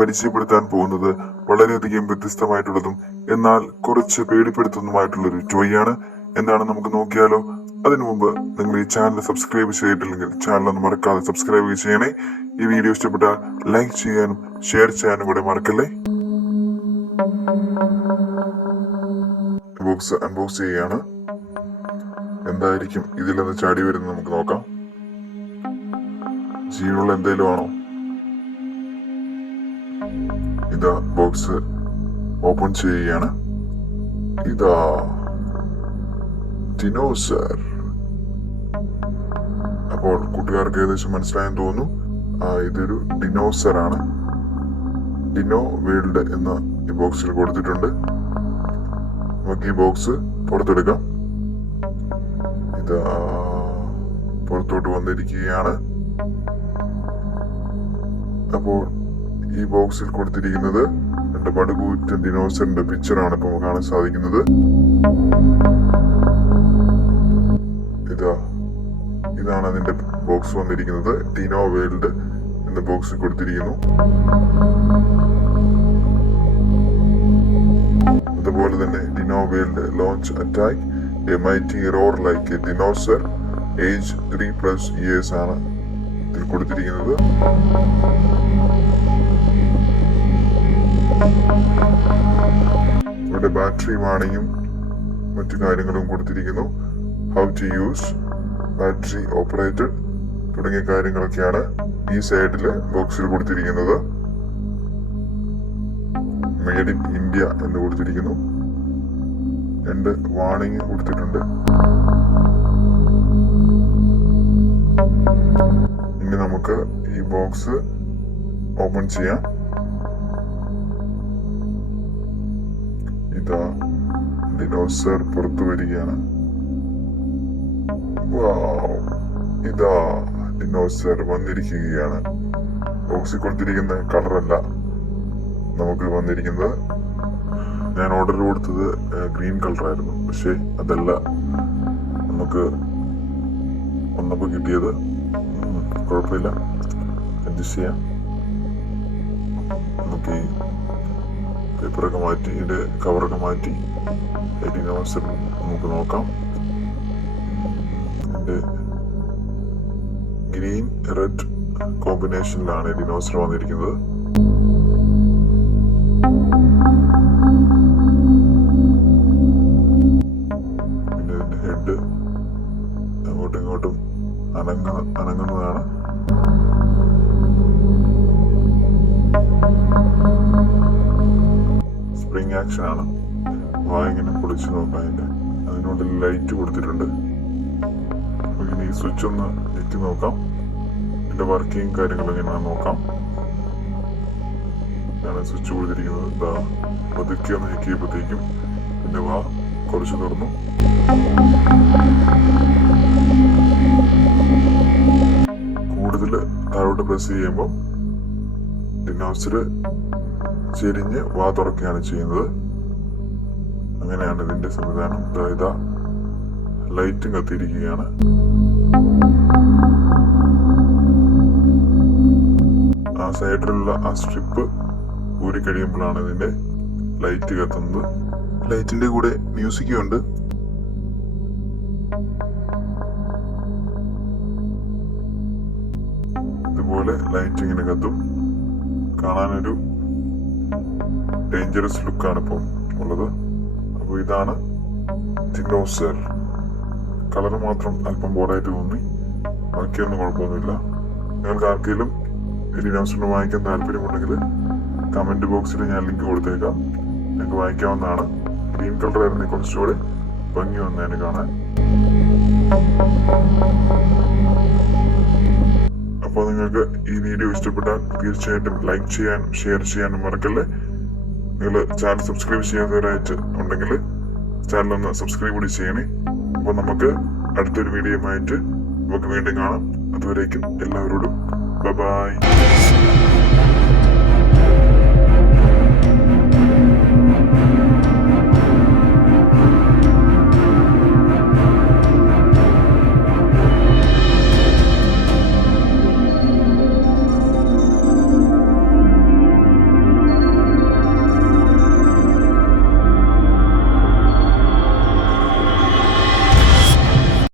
പരിചയപ്പെടുത്താൻ പോകുന്നത് വളരെയധികം വ്യത്യസ്തമായിട്ടുള്ളതും എന്നാൽ കുറച്ച് പേടിപ്പെടുത്തുന്നതുമായിട്ടുള്ളൊരു ടോയാണ്. എന്താണ് നമുക്ക് നോക്കിയാലോ. അതിനു മുമ്പ് നിങ്ങൾ ഈ ചാനൽ സബ്സ്ക്രൈബ് ചെയ്തിട്ടില്ലെങ്കിൽ ചാനൽ ഒന്ന് മറക്കാതെ സബ്സ്ക്രൈബ് ചെയ്യണേ. ഈ വീഡിയോ ഇഷ്ടപ്പെട്ടാൽ ലൈക്ക് ചെയ്യാനും ഷെയർ ചെയ്യാനും കൂടെ മറക്കല്ലേ. ബോക്സ് അൺബോക്സ് ചെയ്യാണ്. എന്തായിരിക്കും ഇതിലെന്ന് ചാടി വരുന്നത് നമുക്ക് നോക്കാം. ജീവനുള്ള എന്തേലും ആണോ? ഇതാ ബോക്സ് ഓപ്പൺ ചെയ്യുകയാണ്. ഇതാ ഡിനോസർ. അപ്പോൾ കൂട്ടുകാർക്ക് ഏകദേശം മനസ്സിലായെന്ന് തോന്നുന്നു. ഇതൊരു ഡിനോസർ ആണ്. ഡിനോ വേൾഡ് എന്ന ഈ ബോക്സിൽ കൊടുത്തിട്ടുണ്ട്. നമുക്ക് ഈ ബോക്സ് പുറത്തെടുക്കാം. ഇതാ പുറത്തോട്ട് വന്നിരിക്കുകയാണ്. അപ്പോൾ ഈ ബോക്സിൽ കൊടുത്തിരിക്കുന്നത് രണ്ട് പടുകൂറ്റൻ ഡിനോസറിന്റെ പിക്ചറാണ് ഇപ്പൊ കാണാൻ സാധിക്കുന്നത്. ഇതാണ് അതിന്റെ ബോക്സ് വന്നിരിക്കുന്നത്. ഡിനോ വേൾഡ് എന്ന ബോക്സ് കൊടുത്തിരിക്കുന്നു. അതുപോലെ തന്നെ Dino world launch attack A mighty roar like A dinosaur age 3+ years ആണ് ഇതിൽ കൊടുത്തിരിക്കുന്നത്. ഇവിടെ ബാറ്ററി വാണിങ്ങും മറ്റു കാര്യങ്ങളും കൊടുത്തിരിക്കുന്നു. How to use, battery operated തുടങ്ങിയ കാര്യങ്ങളൊക്കെയാണ് ഈ സൈഡില് ബോക്സിൽ കൊടുത്തിരിക്കുന്നത്. മെയ്ഡ് ഇൻ ഇന്ത്യ എന്ന് കൊടുത്തിരിക്കുന്നു. 2 വാണിംഗ് കൊടുത്തിട്ടുണ്ട്. ഇനി നമുക്ക് ഈ ബോക്സ് ഓപ്പൺ ചെയ്യാം. ഇതാ ഡിനോസർ പുറത്തു വരികയാണ്. ഇതാ ഡിനോസർ വന്നിരിക്കുകയാണ്. ബോക്സിൽ കൊടുത്തിരിക്കുന്ന കളറല്ല നമുക്ക് വന്നിരിക്കുന്നത്. ഞാൻ ഓർഡർ കൊടുത്തത് ഗ്രീൻ കളറായിരുന്നു, പക്ഷെ അതല്ല നമുക്ക് വന്നപ്പോൾ കിട്ടിയത്. കുഴപ്പമില്ല, അഡ്ജസ്റ്റ് ചെയ്യാം. നമുക്ക് ഈ പേപ്പറൊക്കെ മാറ്റി ഇതിന്റെ കവറൊക്കെ മാറ്റി ഡിനോസർ നമുക്ക് നോക്കാം. ഇതിന്റെ ഗ്രീൻ റെഡ് കോമ്പിനേഷനിലാണ് ഡിനോസർ വന്നിരിക്കുന്നത്. പിന്നെ ഇതിന്റെ ഹെഡ് അങ്ങോട്ടും ഇങ്ങോട്ടും അനങ്ങുന്നതാണ്. സ്പ്രിംഗ് ആക്ഷൻ ആണ്. വായിങ്ങനെ പൊളിച്ചു നോക്കാം. അതിനുള്ളിൽ ലൈറ്റ് കൊടുത്തിട്ടുണ്ട്. ഇനി ഈ സ്വിച്ച് ഒന്ന് ഞെക്കി നോക്കാം. ഇതിന്റെ വർക്കിംഗ് കാര്യങ്ങൾ എങ്ങനെയാണെന്ന് നോക്കാം. ഞാൻ സ്വിച്ച് കൊടുത്തിരിക്കുന്നത്. ഇതാ പതുക്കെ ഒന്ന് ഞെക്കിയപ്പോഴത്തേക്കും പിന്നെ കുറച്ച് തുറന്നു. കൂടുതൽ താഴോട്ട് പ്രസ് ചെയ്യുമ്പോൾ ഡിനോസർ ചെരിഞ്ഞ് തുറക്കുകയാണ് ചെയ്യുന്നത്. അങ്ങനെയാണ് ഇതിന്റെ സംവിധാനം. ഇതാ ലൈറ്റും കത്തിയിരിക്കുകയാണ്. ആ സൈഡിലുള്ള ആ സ്ട്രിപ്പ് ഊരി കഴിയുമ്പോഴാണ് ഇതിന്റെ ലൈറ്റ് കത്തുന്നത്. ലൈറ്റിന്റെ കൂടെ മ്യൂസിക്കും ഉണ്ട്. ഇതുപോലെ ലൈറ്റ് ഇങ്ങനെ കത്തും. കാണാനൊരു ഡേഞ്ചറസ് ലുക്കാണ് ഇപ്പം ഉള്ളത്. അപ്പോൾ ഇതാണ് ഡിനോസർ. കളർ മാത്രം അല്പം ബോറായിട്ട് തോന്നി, ബാക്കിയൊന്നും കുഴപ്പമൊന്നുമില്ല. നിങ്ങൾക്ക് ആർക്കെങ്കിലും ഡിനോസറിന് വാങ്ങിക്കാൻ താല്പര്യമുണ്ടെങ്കിൽ കമന്റ് ബോക്സിൽ ഞാൻ ലിങ്ക് കൊടുത്തേക്കാം. നിങ്ങൾക്ക് വാങ്ങിക്കാവുന്നതാണ്. ഗ്രീൻ കളറായിരുന്നു കുറച്ചുകൂടെ ഭംഗി വന്നതിന് കാണാൻ. അപ്പോൾ നിങ്ങൾക്ക് ഈ വീഡിയോ ഇഷ്ടപ്പെട്ടാൽ തീർച്ചയായിട്ടും ലൈക്ക് ചെയ്യാനും ഷെയർ ചെയ്യാനും മറക്കല്ലേ. നിങ്ങൾ ചാനൽ സബ്സ്ക്രൈബ് ചെയ്യാത്തവരായിട്ട് ഉണ്ടെങ്കിൽ ചാനൽ ഒന്ന് സബ്സ്ക്രൈബ് കൂടി ചെയ്യണേ. അപ്പോൾ നമുക്ക് അടുത്തൊരു വീഡിയോയുമായിട്ട് നമുക്ക് വീണ്ടും കാണാം. അതുവരേക്കും എല്ലാവരോടും ബൈ.